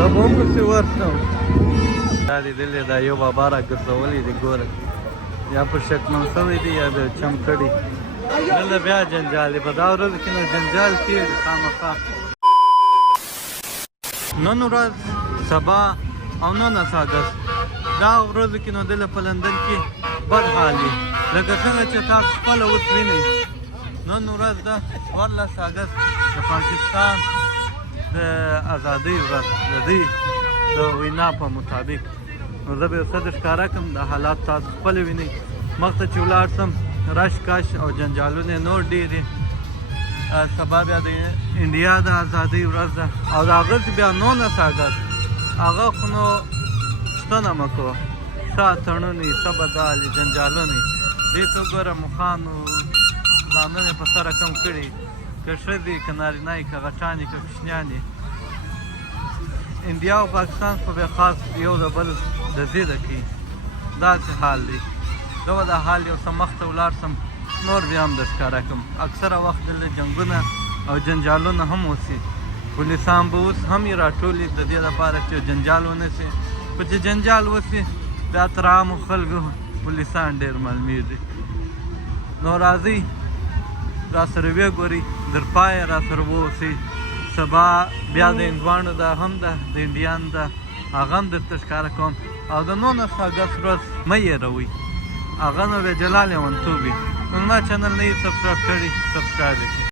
زه به هم پسې ورشم. دا لیدلې دا یو بابا را ګرځولی دی ګوره، یا په شکمن شوی دی یا د چم کړي. دلته بیا جنجال دی، په دا ورځو کې نو جنجال کېږي خامخا. نن ورځ سبا او 19 اګست دا ورځو کې نو دلته په لندن کې بد حال وي، لکه څنګه چې تاسو خپله اوس وینئ. نن ورځ ده 14 اګست د پاکستان د ازادۍ ورځ د دوی د وینا په مطابق. نو زه به یو څه د ښکاره کړم، د حالات تاسو خپله وینئ. مخته چې ولاړ شم رش کش او جنجالونه نور ډېر دي. سبا بیا د انډیا د ازادۍ ورځ ده، او د هغه چې بیا 19 اګست هغه خو نو شتنه مه کوه، څه اتڼونه یي، څه بدال یي، جنجالونه یي. دې ته وګوره مخانو ځانونه په سره کم کړي، که ښځې که نارینه یي، که غټان یي، که کوچنیان یي. انډیا او پاکستان خو بیا خاص یو د بل د ضده کوي، داسې حال دی. زه به دا حال یو څه مخته ولاړ شم نور بیا هم در ښکاره کړم. اکثره وخت دلته جنګونه او جنجالونه هم اوسي، پولیسان به اوس هم یې راټولي د دې لپاره چې جنجال ونه شي. خو چې جنجال وسي بیا تر عامو خلکو پولیسان ډېر معلومېږي. نو راځئ راسره ویې ګورئ، در پایه راسره واوسئ. سبا بیا د هندوانو ده هم ده، د انډیان ده، هغه هم درته ښکاره کوم. او د 19 اګست ورځ مه هېروئ، هغه نو بیا جلا لیونتوب وي. نو زما چینل نه یې سبسکرایب کړي، سبسکرایب یې کړئ.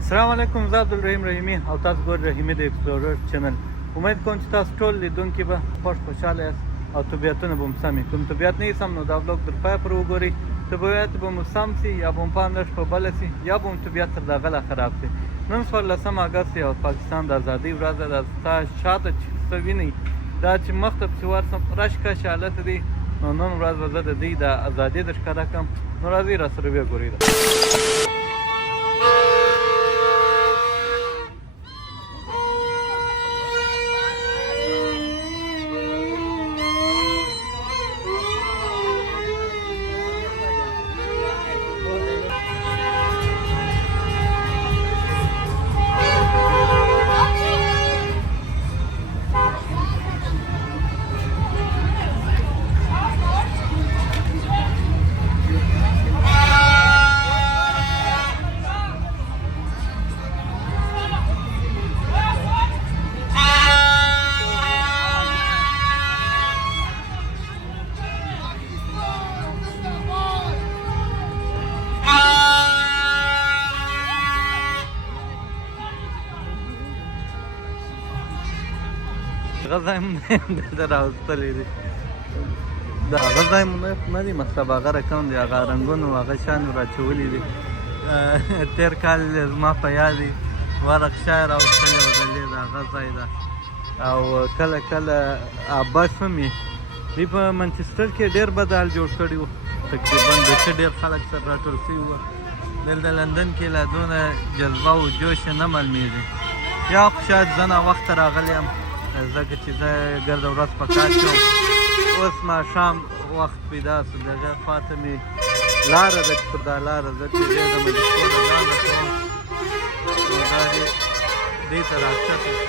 السلام علیکم، زه عبدالرحیم رحیمي او تاسو ګورئ رحیمي د ایکسپلورر چینل. امید کوم چې تاسو ټول لیدونکي به خوښ خوشحاله یاست او طبیعتونه به مو سم وي. کوم طبیعت نه وي سم نو دا بلاګ تر پایه پورې وګورئ. طبیعت به مو سم سي، یا به مو پام نش په بله سي، یا به مو طبیعت تر دغه لا خراب سي. نن 14 اګست او پاکستان د ازادۍ ورځ ده. دا ستا شاته چې څه وینئ دا چې مخته پسې ورسم رش کش حالت دی. نو نن ورځ به زه د دوی د ازادۍ در ښکاره کړم. نو راځئ راسره ویې ګورئ. هغه ځای مو دلته راوستلی دی، د هغه ځای مو نه دی مطلب، هغه رقم دی، هغه رنګونه هغه شیان راچولي دي. تېر کال زما په یاد دی ورق شای راوستلی وه دلې د هغه ځای ده. او کله کله بس هم وي. دوی په منچسټر کې ډېر بد حال جوړ کړي وو، تقریبا بیخي ډېر خلک سره راټول شوي وو. دلته لندن کې لا دونه جذبه او جوش یې نه معلومېږي، یا خو شاید زه ناوخته راغلی یم ځکه چې زه ګرده ورځ په کار کې وم. اوس ماښام وخت پیدا شو، د هغې خواته مې لاره ده چې پر دا لاره زه تېرېږم، د کور نه ځان رسوم. نو دا دې ته راښکته شوم.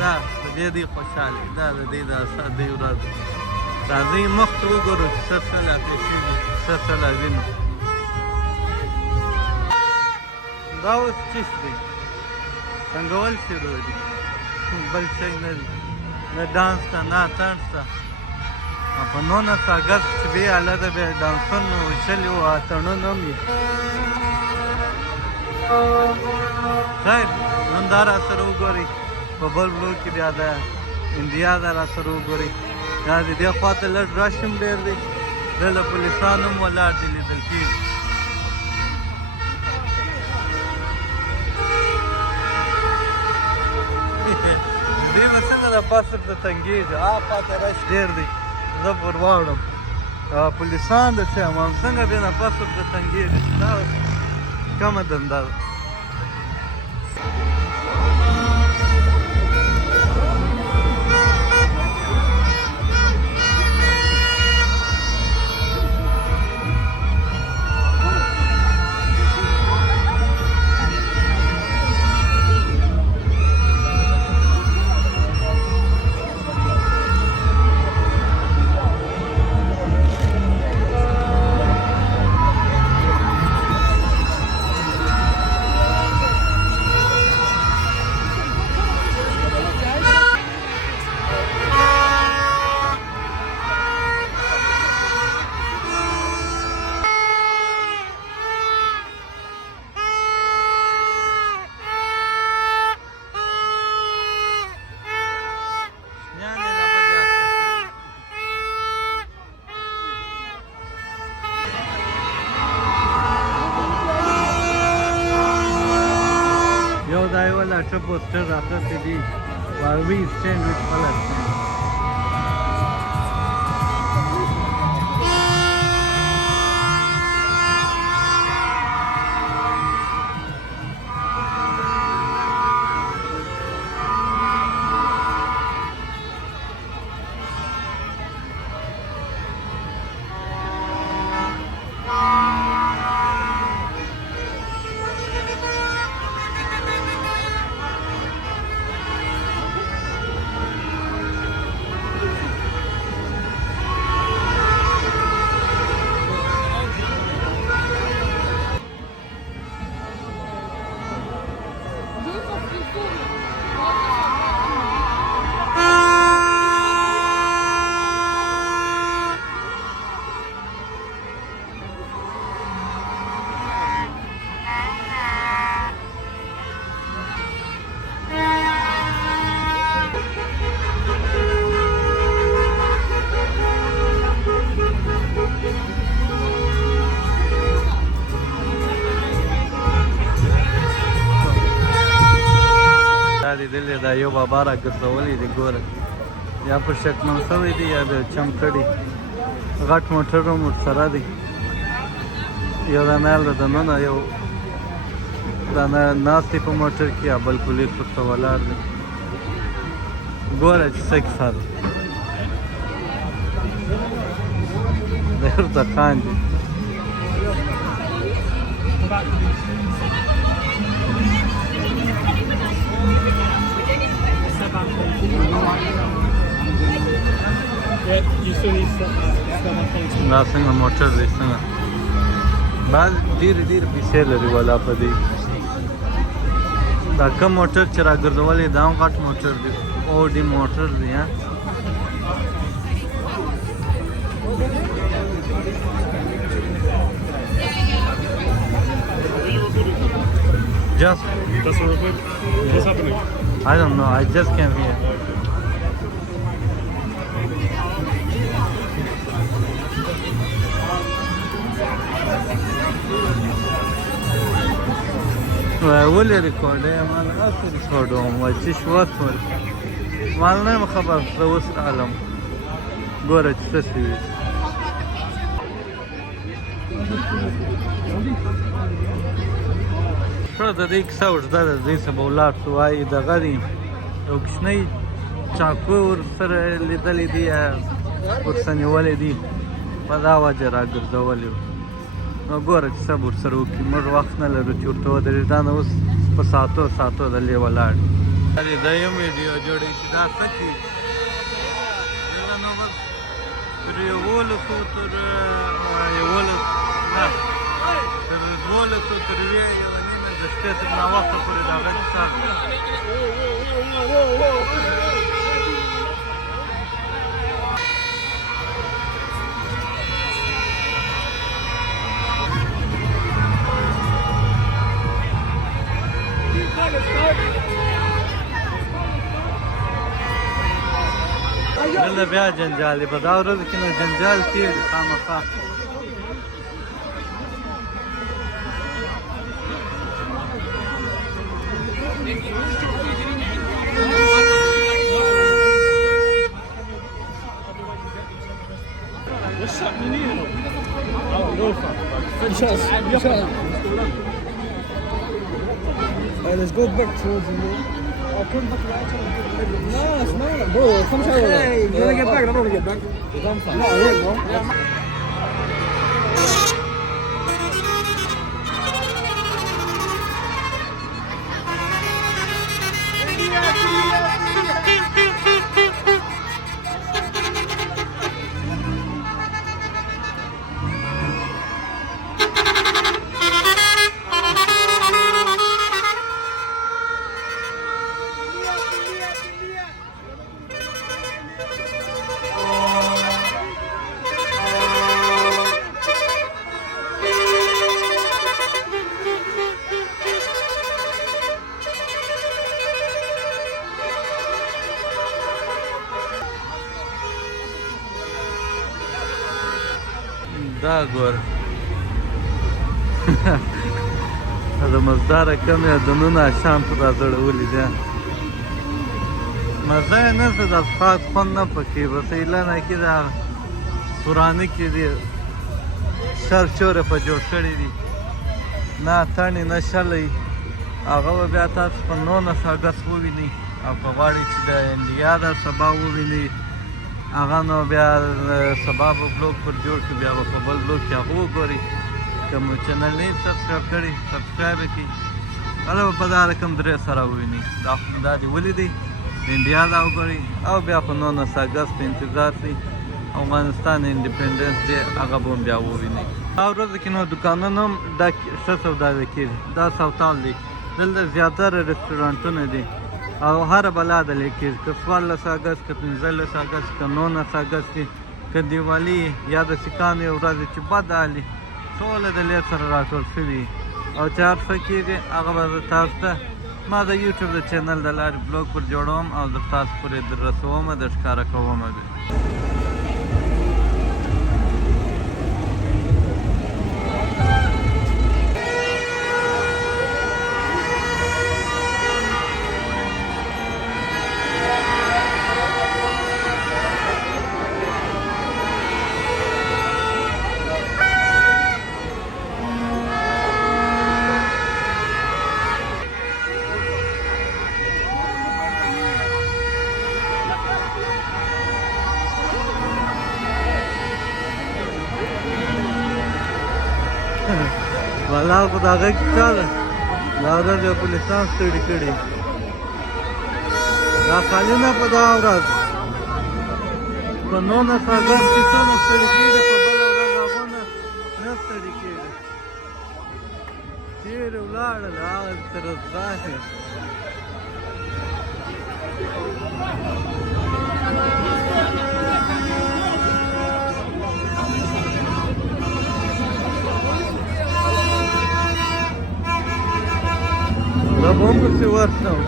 دا د دې دی خوشحالي، دا د دې د ازادۍ ورځ. راځئ مخته وګورو چې څه څه لا پېښېږي، څه څه لا وینو. دا اوس چیس دی، څنګهول شروع دي، بل شی نه دی، نه ډانس ته نه اتڼ ته. او په 19 اګست چې بیا هلته بیا ډانسونه وشلي وو، اتڼونه هم وي. خیر نن دا راسره وګورئ، په بل بلوک کې بیا د انډیا دا راسره وګورئ. دا د دې خواته لږ رش هم ډېر دی، دلته پولیسان هم ولاړ دي، لیدل کېږي. دوی به څنګه د بس ورته تنګېږي، خواته رش ډېر دی، زه پر واوړم. پولیسان د څه یم څنګه بیا د بس ورته تنګېږي، دا کمه دنده ده. ښه پوسټر راخیستی دي Huawei stand with Palestine. لیدلې دا یو بابا را ګرځولی دی ګوره یا په شکمن شوی دی یا د چم کړي غټ موټر هم ورسره دی یو دا نال د دننه یو دا ناست دی په موټر کې یا بل پولیس ورته ولاړ دی ګوره چې څه کیسه ده دی ورته خاندي دا څنګه موټر دی څنګه بعض ډېرې پیسې لري والا په دې دا کوم موټر چې راګرځولی دا هم غټ موټر دی اوډي موټر دی Just that's what we're what's happening? I don't know. I just came here. ولې ریکارډ یې مال اخر ریکارډوم وای چې شوات ول مال نه خبر زه اوس عالم ګوره چې څه شوي ښه د دې کیسه اوږده ده دې څه به ولاړ شو وایي دغه دی یو کوچنی چاقو ورسره لیدلی دي یا ورسره نیولی دي په دا وجه راګرځولی و نو ګوره چې څه به ورسره وکړي موږ وخت نه لرو چې ورته ودرېږو دا نه اوس په ساعتو دلې ولاړ دا یو ویډیو جوړوي چې دا څه کړي دلته نو بس تر 11 تر 12 تر 1:30 د شپې تر ناوخته پورې د هغه کیسه دلته بیا جنجال دی په دا ورځو کې نو جنجال کېږي خامخا Let's go back towards the middle. I'll come back right to the middle. No, it's not. Bro, come show me. Hey, you want to get back? I don't want to get back. I'm fine. No, here, bro. دا ګور د مزداره کم یادونونه شام په راځړولي دي مزه یې نشته د اسفاد خوند نه پکې بس اعلانه کې د سورانه کې دي شر چورې په جوړ کړي دي نه تڼې نه شلی هغه به بیا تاسو په 19 اګست ووینئ او که غواړئ چې د انډیا د سبا ووینئ هغه نو بیا سبا به بلوګ پر جوړ کړي بیا به په بل بلوګ کې هغه وګورئ که مو چینل نه یې سبسکرایب کړي سبسکرایب یې کړئ هله به په دا رقم درې سره ووینئ دا دې ولیدئ د انډیا دا وګورئ او بیا په 19 اګست په انتظار شئ افغانستان انډیپنډنس ډے هغه به هم بیا ووینئ دا ورځو کې نو دوکانونه هم دا ښه سوداګري کېږي دا سوتال دی دلته زیاتره رستورانټونه دي او هره بلا دلې کېږي که 14 اګست که 15 اګست که 19 اګست وي که دیوالي یا د سیکانو یو ورځ چې بد حالي ټوله د لید سره راټول شوي او چې هر څه کېږي هغه به زه تاسو ته ما د یوټیوب د چینل د لارې بلوګ پر جوړوم او د تاسو پورې در رسوم د ښکاره کوم والا خو د هغه کیسه ده دا ورځ یو پولیسان ستړي کړي دا خالي نه په دا ورځ په 19 اګست چې څونه ستړي کېږي په بله ورځ هغو نه ستړي کېږي چېرې ولاړل هغه تر ځغاسي Da bom păsi ورشم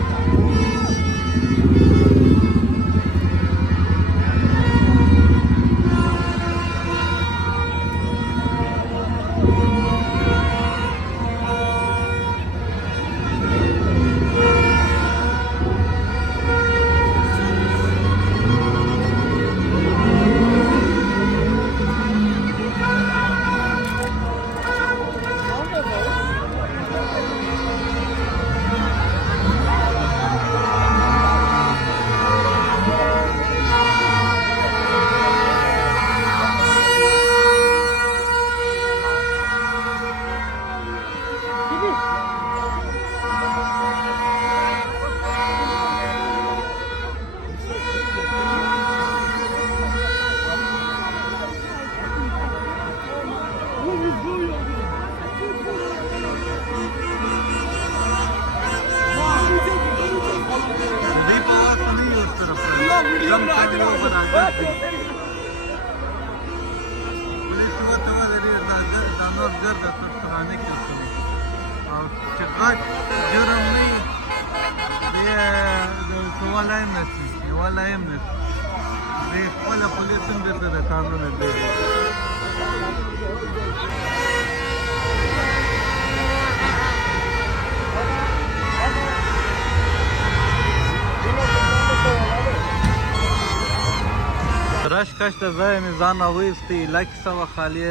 رش کش ته ځای مې ځان راویستی لکې سوه خالي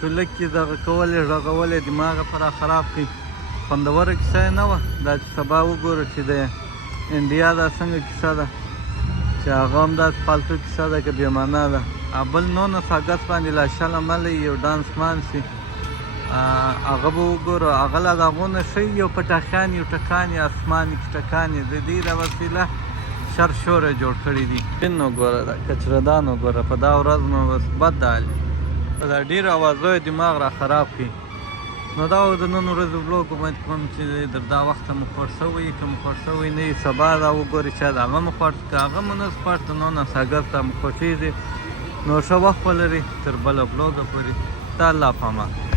ټولکې دغه کولې غږولې دماغ یې پوره خراب کړي خوندوره کیسه یې نه وه دا چې سبا وګورو چې د انډیا دا څنګه کیسه ده چې هغه هم داسې فالتو کیسه ده که بې معنا ده بل 19 اګست باندې لا شله ملی یو ډانس مان سي هغه به وګورو هغه له د هغو نه ښه یو پټاخیان یو ټکان یې اسمان کې ټکان یې د دې له وسیله شر شوره جوړ کړي دي سپین وګوره دا کچردان وګوره په دا ورځ نو بس بد حال په دا ډېرو اوازو یې دماغ را خراب کړي نو دا د نن ورځې بلوګ امید کوم چې در دا وخته مو خوښ شوی که مو خوښ شوی نه وي سبا دا وګورئ چې د هغه مو خوښ که هغه مو نه خوښ د 19 اګست مو خوښېږي نو ښه وخت ولرئ تر بله بلوګه پورې د الله په امان